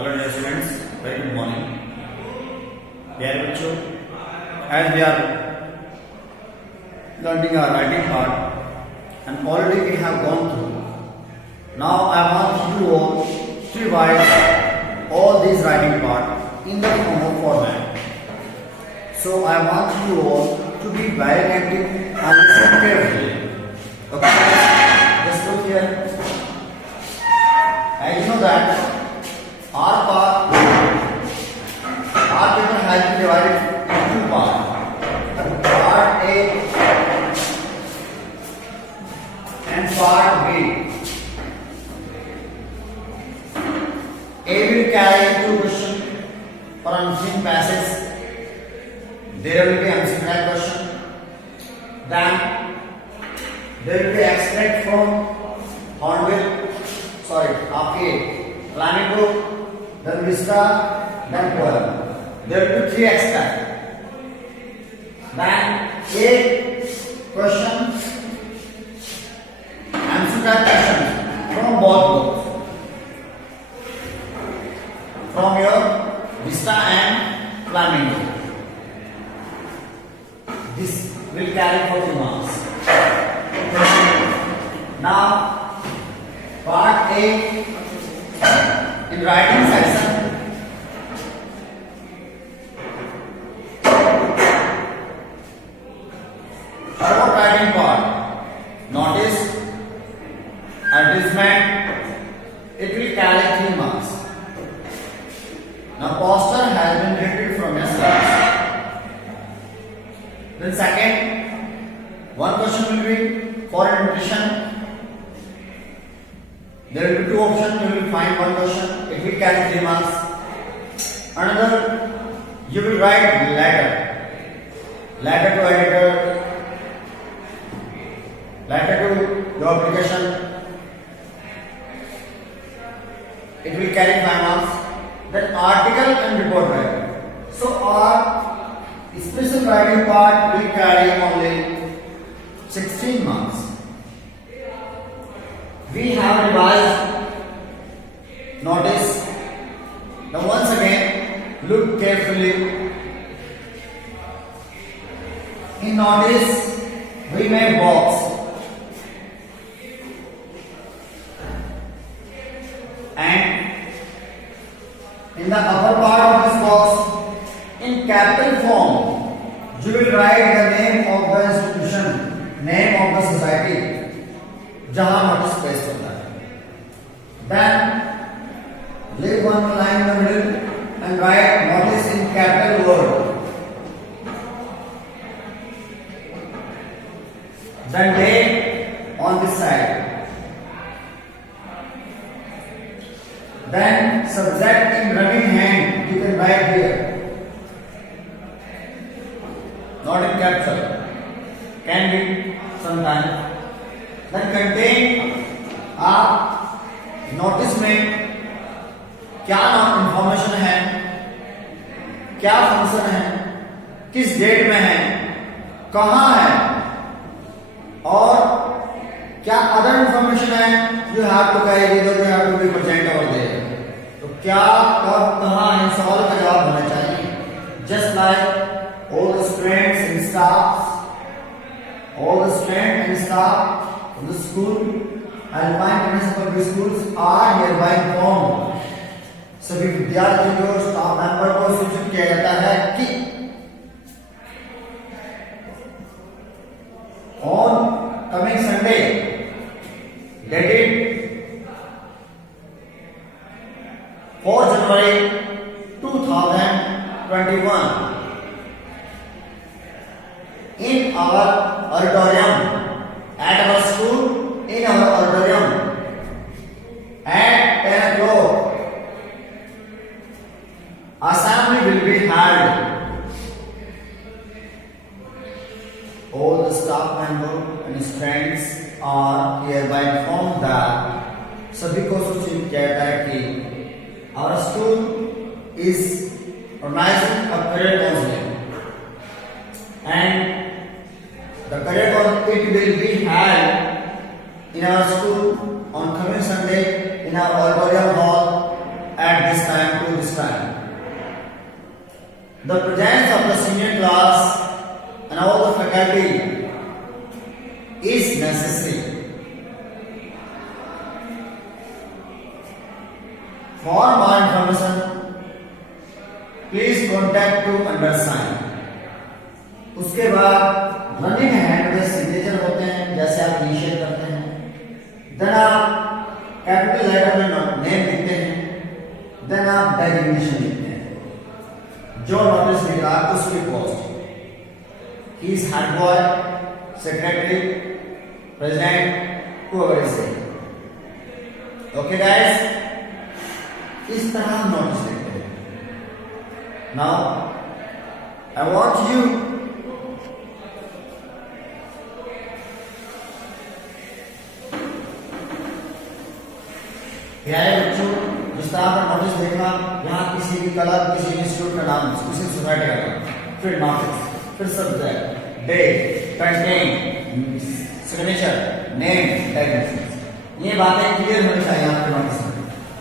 Hello dear students, very good morning. प्यारे बच्चों, as we are learning our writing part and already we have gone through. Now I want you all to revise all these writing part in the form of format. So I want you all to be very attentive and listen carefully. Okay, just look here. As you know that our paper has been divided into two parts, part A and part B. A will carry two questions for unseen passage. There will be unseen question. Then there will be extract from Hornbill. Sorry, after Flamingo, then Vista, then Poem. There will be three extracts. Then A questions, answer that questions from both books, from your Vista and Flamingo. This will carry 40 marks. Now, part A in writing section. Short writing part. Notice advertisement. It will carry 3 marks. Now, poster has been retrieved from your slides. Then second, one question will be foreign nutrition. There will be two options. You will find one question. It will carry 3 marks. Another, you will write letter to editor, letter to your application. It will carry 5 marks. Then article and report writing. So our special writing part will carry only 16 marks. We have revised. Notice. Now once again, look carefully. In notice, we made box. And in the upper part of this box, in capital form, you will write the name of the institution, name of the society, जहां notice paste होता है. Then leave one line in the middle and write notice in capital word. Then date on this side. Then subject in running hand you can write here. Not in capital. Can be sometimes. Then contain आप नोटिस में क्या इंफॉर्मेशन है, क्या फंक्शन है, किस डेट में है, कहाँ है और क्या अदर इंफॉर्मेशन है. You have to carry you have to be present over there. तो क्या कब कहाँ इन सवाल का जवाब होना चाहिए. Just like all the students and staff, all the students and staff of the school Alpine Municipal Schools are hereby informed. सभी विद्यार्थियों और स्टाफ मेंबर को सूचित किया जाता है कि on coming Sunday, dated 4 January 2021, in our auditorium at our school, in our auditorium at 10 o'clock, assembly will be held. All the staff members and students are hereby informed that सभी को सूचित किया जाता है कि our school is organizing a career counseling and the career counseling it will be held in our school on coming Sunday in our auditorium hall at this time to this time. The presence of the senior class and all the faculty is necessary. For more information, please contact to undersign. उसके बाद running hand में सिग्नेचर होते हैं, जैसे आप इनिशियल करते हैं, देन आप कैपिटल लेटर में नेम लिखते हैं, देन आप डेजिग्नेशन लिखते हैं। जो नोटिस मिला उसकी post, he is head boy, secretary, president, whoever is there. Okay guys, इस तरह हम नोटिस लिखते हैं। Now I want you प्यारे बच्चों, जिस तरह आपने नोटिस देखा, यहाँ किसी भी कलर, किसी इंस्टीट्यूट का नाम, किसी सोसाइटी का नाम, फिर नोटिस, फिर subject, date, content, signature, name, diagnosis, ये बातें क्लियर होनी चाहिए आपके नोटिस में।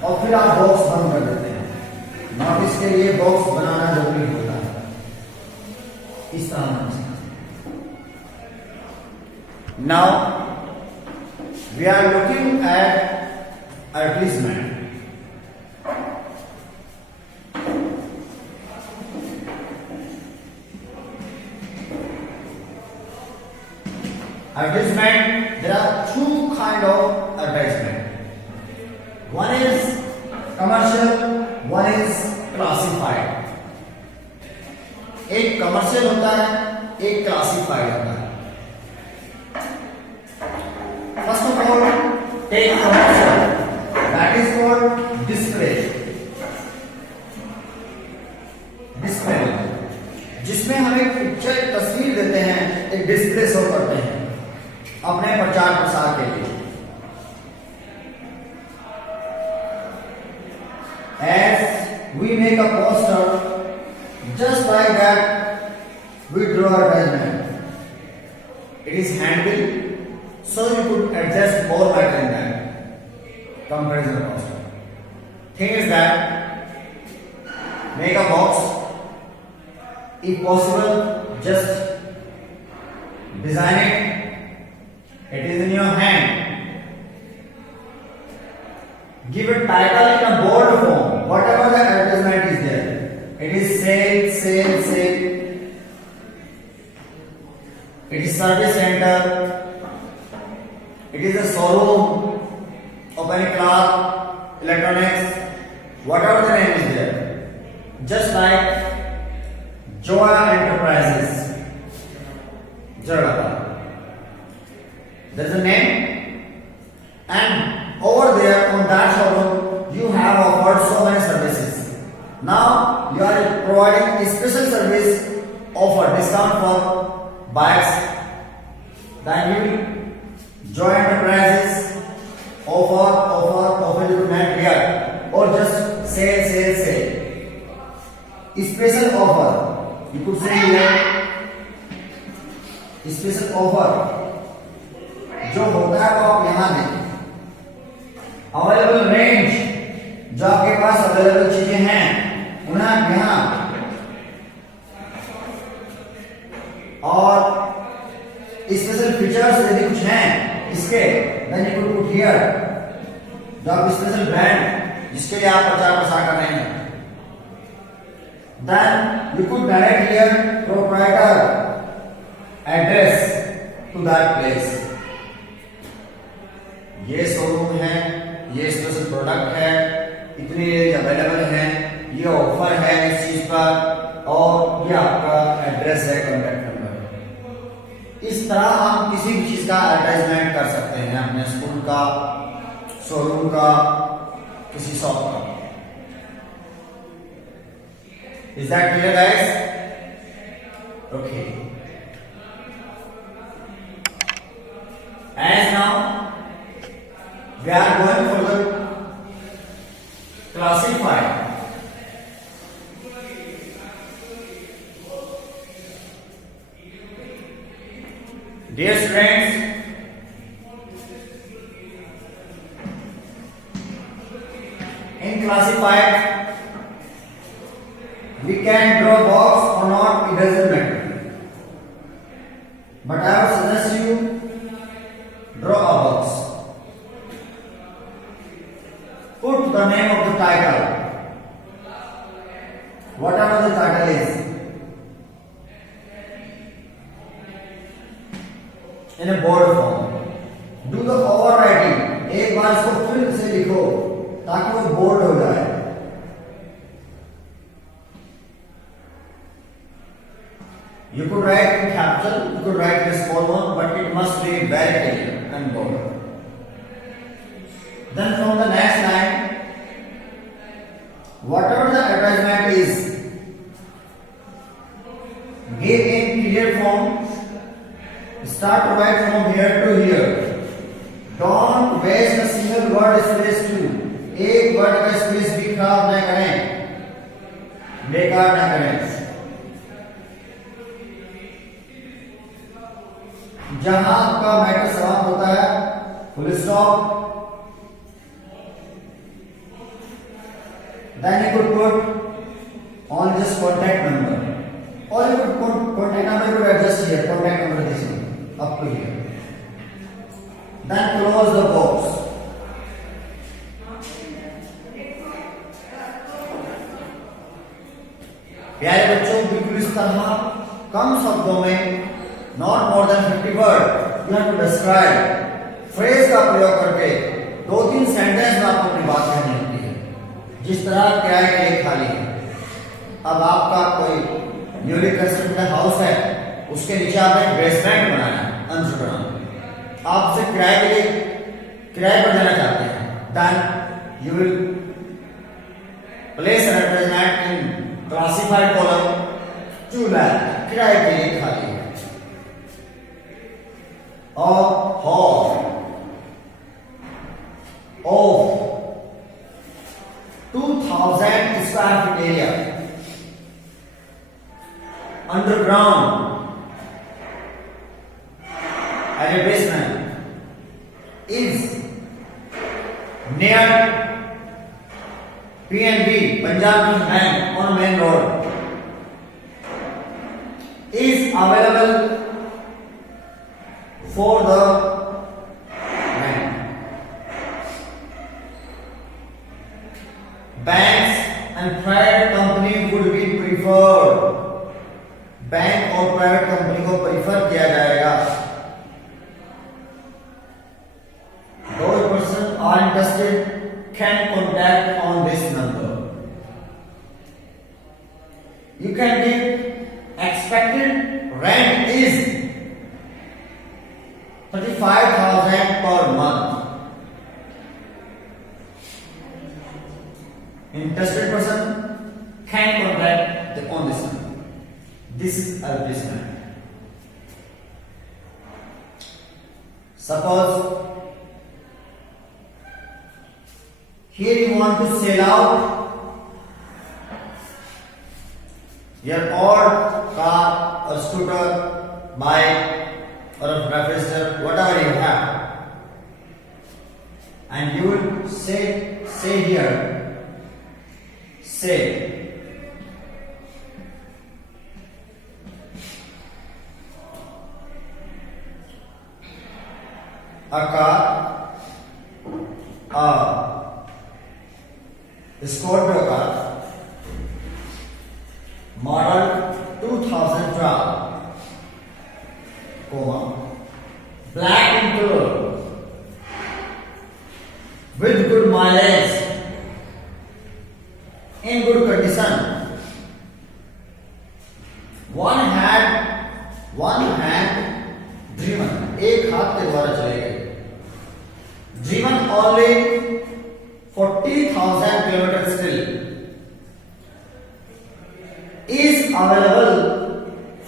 और फिर आप बॉक्स बंद कर देते हैं। नोटिस के लिए बॉक्स बनाना जरूरी होता है। इस तरह now we are looking at advertisement. Advertisement, there are two kind of advertisement. One is commercial, one is classified. एक कमर्शियल होता है, एक क्लासिफाइड होता है। First of all take commercial, that is called display. Display जिसमें हम एक पिक्चर, एक तस्वीर देते हैं, एक डिस्प्ले शो करते हैं अपने प्रचार प्रसार के लिए। As we make a poster, just like that, we draw a advertisement. It is hand-built, so you could adjust more better in that. Comparison poster. Thing is that make a box, if possible, just design it. It is in your hand. Give a title in a bold form. Whatever the advertisement is there, it is sale, sale, sale. It is service center. It is a showroom of any car, electronics, whatever the name is there. Just like Joy Enterprises, Jharkhand. There is a name, and over there on that showroom you have offered so many services. Now you are providing a special service offer, discount for bikes. Then you Joy Enterprises offer you could have here, or just sale. Special offer, you could say here, special offer जो होता है वो आप यहाँ दें। Available range, जो आपके पास अवेलेबल चीजें हैं उन्हें आप यहाँ, और स्पेशल फीचर्स यदि कुछ हैं इसके, then you could put here, जो आप स्पेशल ब्रांड जिसके लिए आप प्रचार प्रसार कर रहे हैं, then you could direct here proprietor address to that place. ये शोरूम है, ये स्पेशल प्रोडक्ट है, इतनी रेंज अवेलेबल है, ये ऑफर है इस चीज पर, और ये आपका एड्रेस है, कॉन्टैक्ट नंबर। इस तरह हम किसी भी चीज का एडवर्टाइजमेंट कर सकते हैं, अपने स्कूल का, शोरूम का, किसी शॉप का। Is that clear guys? Okay, as now we are going for the classified. Dear students, in classified, we can draw box or not, it doesn't matter. But I would suggest you draw a box. Put the name of the title, whatever the title is, in a board form. Do the overwriting. एक बार इसको फिर से लिखो ताकि वो बोर्ड हो जाए. You could write in capital, you could write in small one, but it must be very clear and bold. Then from the next line, whatever the advertisement is, give in clear form. Start to write from here to here. Don't waste a single word space too. एक वर्ड का स्पेस भी खराब न करें, बेकार न करें. जहां आपका मैटर समाप्त होता है, full stop. Then you could put on just contact number, or you could put contact number. You could adjust here contact number this one up to here. Then close the box. प्यारे बच्चों, बिल्कुल इस तरह कम शब्दों में, not more than 50 word, you have to describe. Phrase का प्रयोग करके 2-3 सेंटेंस में आपको अपनी बात कहनी होती है. जिस तरह किराए के लिए खाली है. अब आपका कोई न्यूली कंस्ट्रक्टेड हाउस है, उसके नीचे आपने बेसमेंट बनाना है, अंडरग्राउंड. आपसे किराए के लिए किराए पर देना चाहते हैं. Then you will place an advertisement in classified column 2 lakh, किराए के लिए खाली है. और hall of 2000 square feet area underground at a basement is near PNB, Punjab National Bank, on main road, is available for the rent. Banks and private company would be preferred. Bank और private company को प्रीफर किया जाएगा. Are interested can contact on this number. You can give expected rent is 35,000 per month. Interested person can contact on this number. This is advertisement. Suppose here you want to sell out your old car or scooter, bike or a refrigerator, whatever you have, and you will say here, say a car, Scorpio car, model 2012, black in color, with good mileage, in good condition, one hand driven, एक हाथ के द्वारा चले गए, driven only 40,000 kilometers still, is available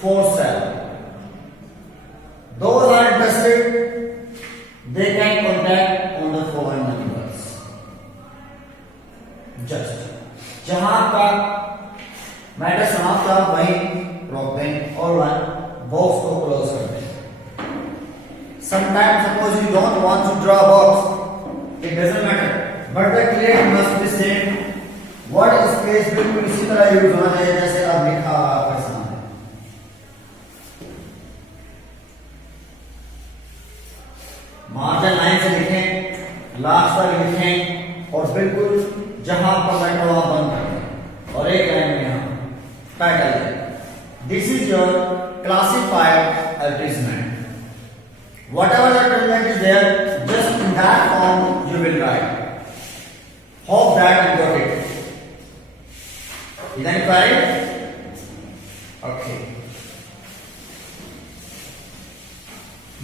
for sale. Those are interested, they can contact on the following numbers. Just जहां का मैटर समाप्त हुआ वहीं रोक दें और बॉक्स को क्लोज कर दें. Sometimes suppose you don't want to draw a box, it doesn't matter. But the create must be same. Word space बिल्कुल इसी तरह यूज होना चाहिए जैसे अब लिखा आपके सामने। मार्जिन लाइन से लिखें, लास्ट तक लिखें और बिल्कुल जहां पर लाइन हो वहां बंद कर दें और एक लाइन में यहां टाइटल है। This is your classified advertisement. Whatever the advertisement is there, just in that form you will write. Hope that you got it. Is that correct? Okay.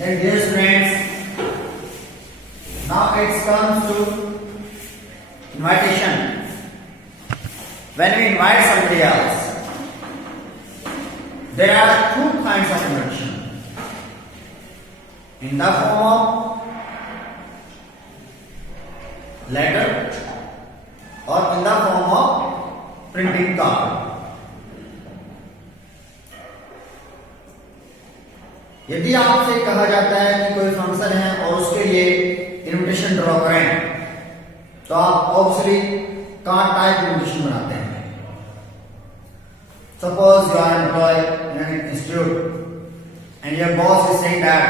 Then dear friends, now it comes to invitation. When we invite somebody else, there are two kinds of invitation. In the form of letter or in the form of printing card. यदि आपसे कहा जाता है कि कोई फंक्शन है और उसके लिए इनविटेशन ड्रॉ करें तो आप ऑब्वियसली कार्ड टाइप इनविटेशन बनाते हैं। Suppose you are employ in an institute and your boss is saying that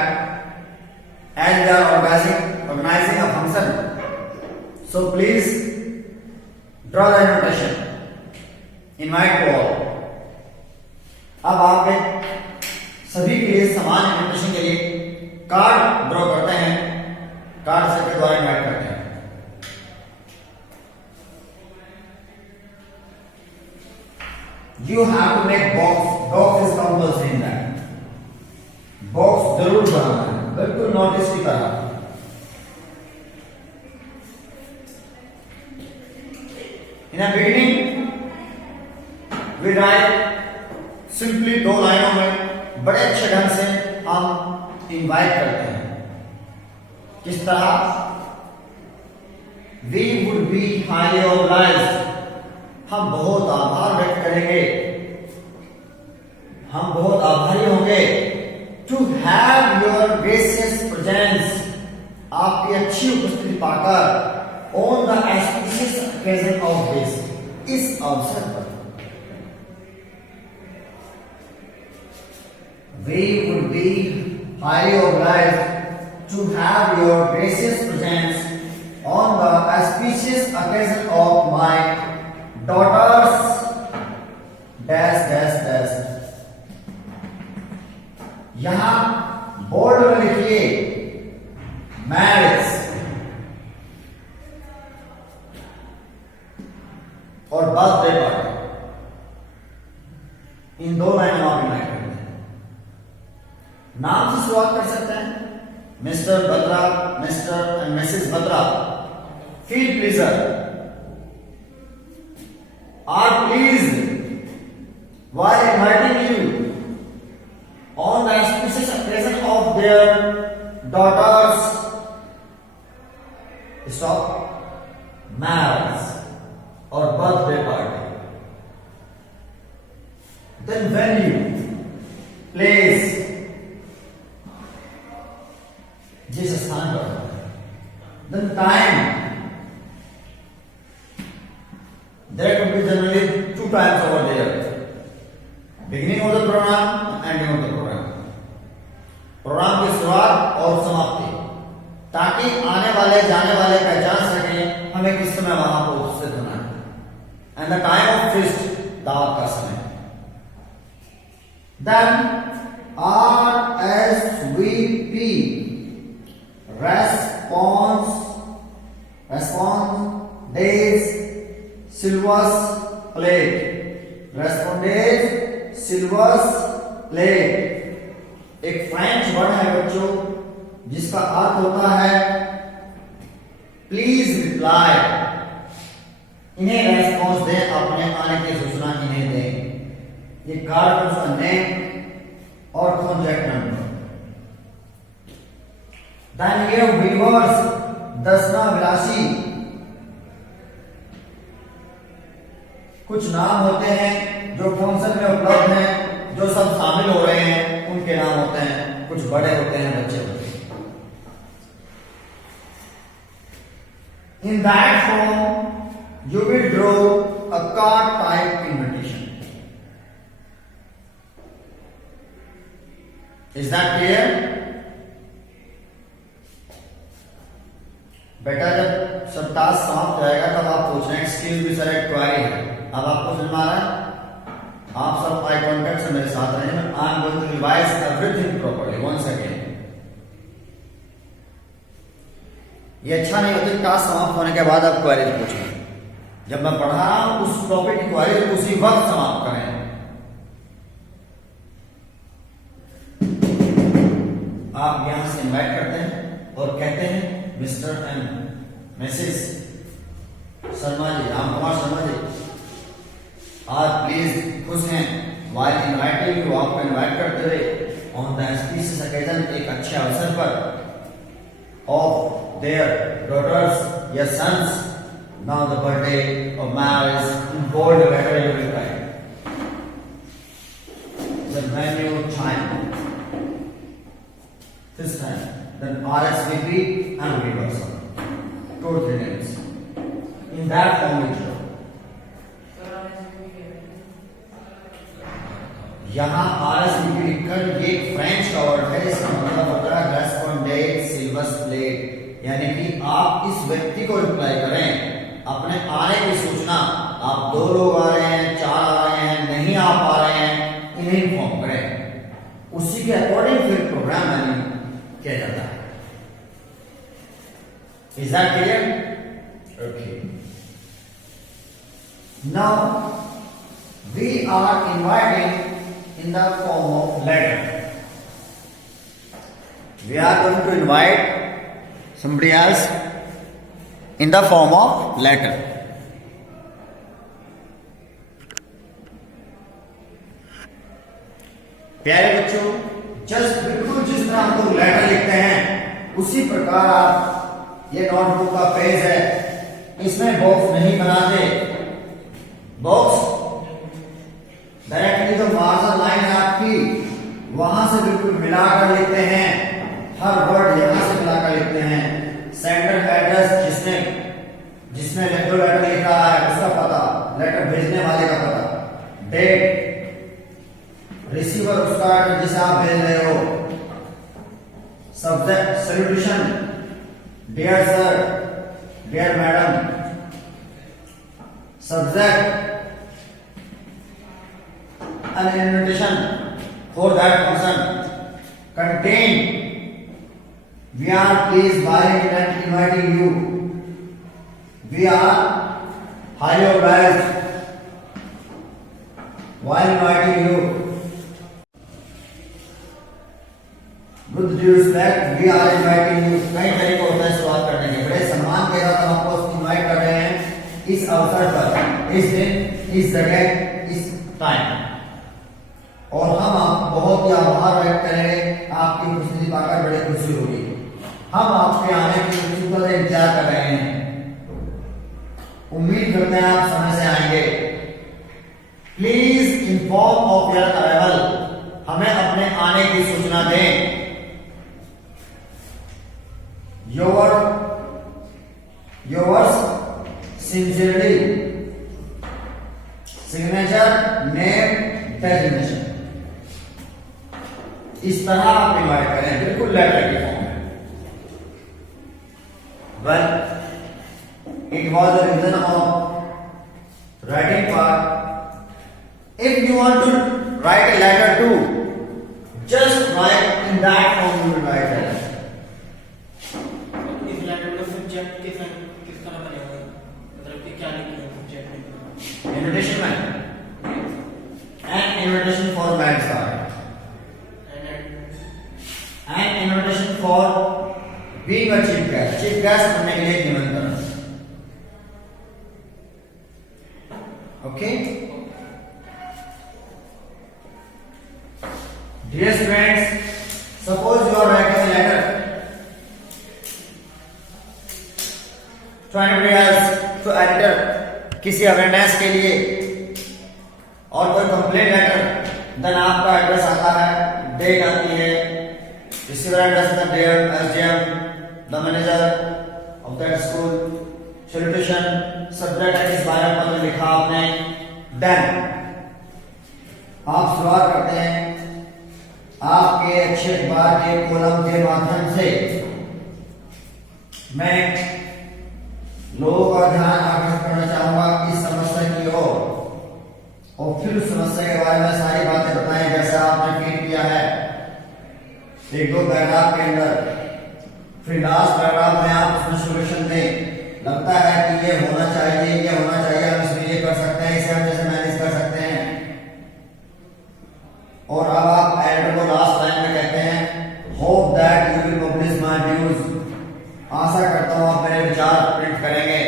as we are organizing a function, so please draw the invitation, invite to all. अब आप सभी के लिए समान इनविटेशन के लिए कार्ड ड्रॉ करते हैं, कार्ड से के द्वारा इनवाइट करते हैं। You have to make box is compulsory in that. Box जरूर बनाना है, बिल्कुल नोटिस की तरह। In a beginning we write simply 2 लाइनों में बड़े अच्छे ढंग से हम इनवाइट करते हैं। किस तरह? We would be highly obliged, हम बहुत आभार व्यक्त करेंगे, हम बहुत आभारी होंगे to have your gracious presence, आपकी अच्छी उपस्थिति पाकर on the auspicious occasion of this, इस अवसर पर। We would be highly obliged to have your gracious presence on the auspicious occasion of my daughter's dash dash dash। यहां बोल्ड में लिखिए मैरिज और बर्थडे पार्टी, इन 2 लाइनों आप इनवाइट करते हैं। नाम से शुरुआत कर सकते हैं, mister Batra, mister and missus Batra, feel pleasure, are pleased while inviting you on the auspicious occasion of their daughter's marriage or birthday party. Then venue, place, जिस स्थान पर, then time, there could be generally 2 times over there, beginning of the program, ending of the program, programme की शुरुआत और समाप्ति, ताकि आने वाले जाने वाले पहचान सकें हमें किस समय वहां पर उपस्थित होना है। And the time of feast, दावत का समय। देन RSVP, रेस्पॉन्डेज सिल्वर्स प्लेट, रेस्पॉन्डेज सिल्वर्स प्लेट एक फ्रेंच वर्ड है बच्चों, जिसका अर्थ होता है प्लीज रिप्लाई। इन्हें रेस्पॉन्स दें, अपने आने की सूचना इन्हें दें। ये कार्ड का उसका नेम और कॉन्टैक्ट नंबर। देन ये व्यूअर्स, दसना विलासी, कुछ नाम होते हैं जो फंक्शन में उपलब्ध हैं, जो सब शामिल हो रहे हैं, उनके नाम होते हैं, कुछ बड़े होते हैं, बच्चे होते हैं। In that form, you will draw a card type invitation. Is that clear? बेटा जब सब टास्क समाप्त हो जाएगा तब आप पूछ रहे हैं एक्सक्यूज मी सर एक क्वेरी है। अब आपको समझ में आ रहा है? आप सब आई कांटेक्ट से मेरे साथ रहें। I am going to revise everything properly once again. ये अच्छा नहीं होता टास्क समाप्त होने के बाद आप क्वेरी पूछें। जब मैं पढ़ा रहा हूं उस टॉपिक की क्वेरी उसी वक्त समाप्त करें। आप यहां से इनवाइट करते हैं और कहते हैं मिस्टर एंड मिसेस शर्मा जी, राम कुमार शर्मा जी, आज प्लीज खुश हैं वाइल इनवाइटिंग यू, आपको इनवाइट करते हुए ऑन द ऑस्पिशियस ओकेजन, एक अच्छे अवसर पर ऑफ देयर डॉटर्स या sons now the birthday of marriage in bold letter you will write the venue time this time then RSVP and reversal 2-3 names in that form we draw. यहाँ RSVP लिखकर ये एक फ्रेंच का वर्ड है, इसका मतलब होता है रेस्पोंडेंट सिल्वर प्लेट, यानी कि आप इस व्यक्ति को रिप्लाई करें अपने आने की सूचना। आप 2 लोग आ रहे हैं, 4 आ रहे हैं, नहीं आ पा रहे हैं, इन्हें इन्फॉर्म करें। उसी के अकॉर्डिंग फिर प्रोग्राम मैनेज किया जाता है। Is that clear? Okay. Now we are inviting in the form of letter. We are going to invite somebody else in the form of letter. प्यारे बच्चों, जस्ट बिल्कुल जिस तरह हम लोग लेटर लिखते हैं उसी प्रकार आप ये नोटबुक का पेज है, इसमें बॉक्स नहीं बनाते। बॉक्स डायरेक्टली जो मार्जिन लाइन है आपकी वहां से बिल्कुल मिलाकर लिखते हैं, हर वर्ड यहां से मिलाकर लिखते हैं। सेंडर एड्रेस जिसमें लेटर लिखा है उसका पता, लेटर भेजने वाले का पता, डेट, रिसीवर उसका जिसे आप भेज रहे हो, subject salutation, dear sir, dear madam, subject an invitation for that person, contain we are pleased by inviting you, we are highly obliged while inviting you, with due respect we are inviting you। कई तरीके होते हैं शुरुआत करने के, बड़े सम्मान के साथ हम आपको इनवाइट कर रहे हैं इस अवसर पर, इस दिन, इस जगह, इस टाइम, और हम आप बहुत ही आभार व्यक्त करेंगे, आपकी उपस्थिति पाकर बड़ी खुशी होगी। हम आपके आने की उत्सुकता से इंतजार कर रहे हैं, उम्मीद करते हैं आप समय से आएंगे। Please inform of your arrival, हमें अपने आने की सूचना दें। Yours sincerely, signature, name, designation, इस तरह आप इनवाइट करें, बिल्कुल लेटर की फॉर्म में। Well, it was the reason of writing part. If you want to write a letter to, just write in that form, you will write it. इस letter का subject किस तरह बनेगा, मतलब कि क्या लिखेंगे सब्जेक्ट में? इनविटेशन में an invitation for marriage card, an invitation for being a chief guest, chief guest बनने के लिए निमंत्रण। Okay dear students, suppose you are writing a letter to anybody else, to editor, किसी अवेयरनेस के लिए, और कोई कंप्लेंट लेटर, देन आपका एड्रेस आता है, डेट आती है, receiver address the dear SDM, the manager of that school, salutation, subject इस बारे में पत्र लिखा आपने, देन आप शुरुआत करते हैं आपके अच्छे अखबार के कॉलम के माध्यम से मैं लोगों का ध्यान आकर्षित करना चाहूंगा इस समस्या की ओर, और फिर उस समस्या के बारे में सारी बातें बताएं जैसा आपने फील किया है एक दो पैराग्राफ के अंदर। फिर लास्ट पैराग्राफ में आप उसमें सॉल्यूशन दें। लगता है कि ये होना चाहिए, ये होना चाहिए, हम इसमें ये कर सकते हैं, इसे हम जैसे मैनेज कर सकते हैं। और अब आप एडिटर को लास्ट लाइन में कहते हैं hope that you will publish my views. आशा करता हूं आप मेरे विचार प्रिंट करेंगे।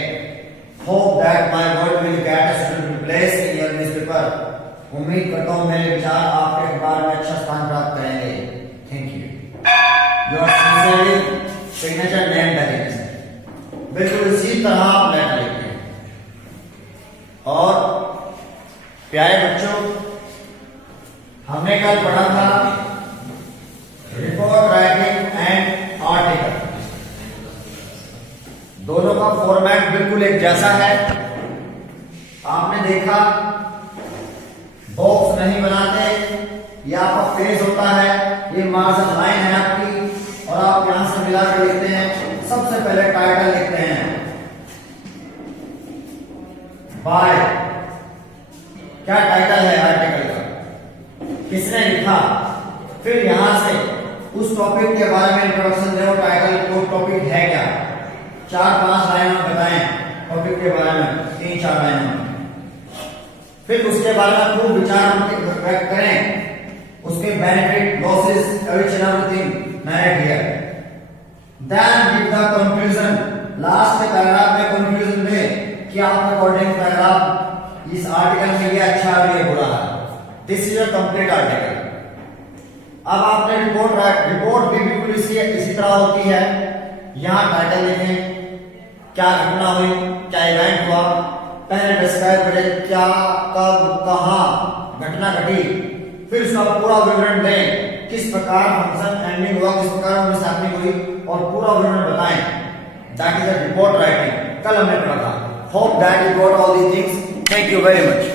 Hope that my word will get a suitable place in your newspaper. उम्मीद करता हूं मेरे विचार आपके अखबार में अच्छा स्थान प्राप्त करेंगे। Thank you. Your sincerely signature name Dennis. बिल्कुल इसी तरह आप लेटर लिखते हैं। और प्यारे बच्चों, हमने कल पढ़ा था रिपोर्ट राइटिंग एंड आर्टिकल। दोनों का फॉर्मेट बिल्कुल एक जैसा है। आपने देखा बॉक्स नहीं बनाते, ये आपका पेज होता है, ये मार्जिन लाइन है आपकी, और आप यहां से मिला कर लिखते हैं। सबसे पहले टाइटल लिखते हैं बाय। क्या टाइटल है आर्टिकल का, किसने लिखा। फिर यहां से उस टॉपिक के बारे में इंट्रोडक्शन दे, टाइटल को टॉपिक है क्या, 4-5 लाइन में बताएं टॉपिक के बारे में, 3-4 लाइन में। फिर उसके बारे में खूब विचार व्यक्त करें, उसके benefit, losses, everything narrate here. Then give the conclusion. Last के पैराग्राफ में कंक्लूजन दें कि आपके अकॉर्डिंग पैराग्राफ इस आर्टिकल में ये अच्छा और ये बुरा है। This is a complete article. अब आपने रिपोर्ट भी बिल्कुल इसी तरह होती है। यहां टाइटल लिखें, क्या घटना हुई, क्या इवेंट हुआ, पहले डिस्क्राइब करें क्या, कब, कहां घटना घटी, फिर उसका पूरा विवरण दें, किस प्रकार फंक्शन एंडिंग हुआ, किस प्रकार मिसहैपनिंग हुई, और पूरा विवरण बताएं। That is a report writing. कल हमने पढ़ा था। Hope that you got all these things. Thank you very much.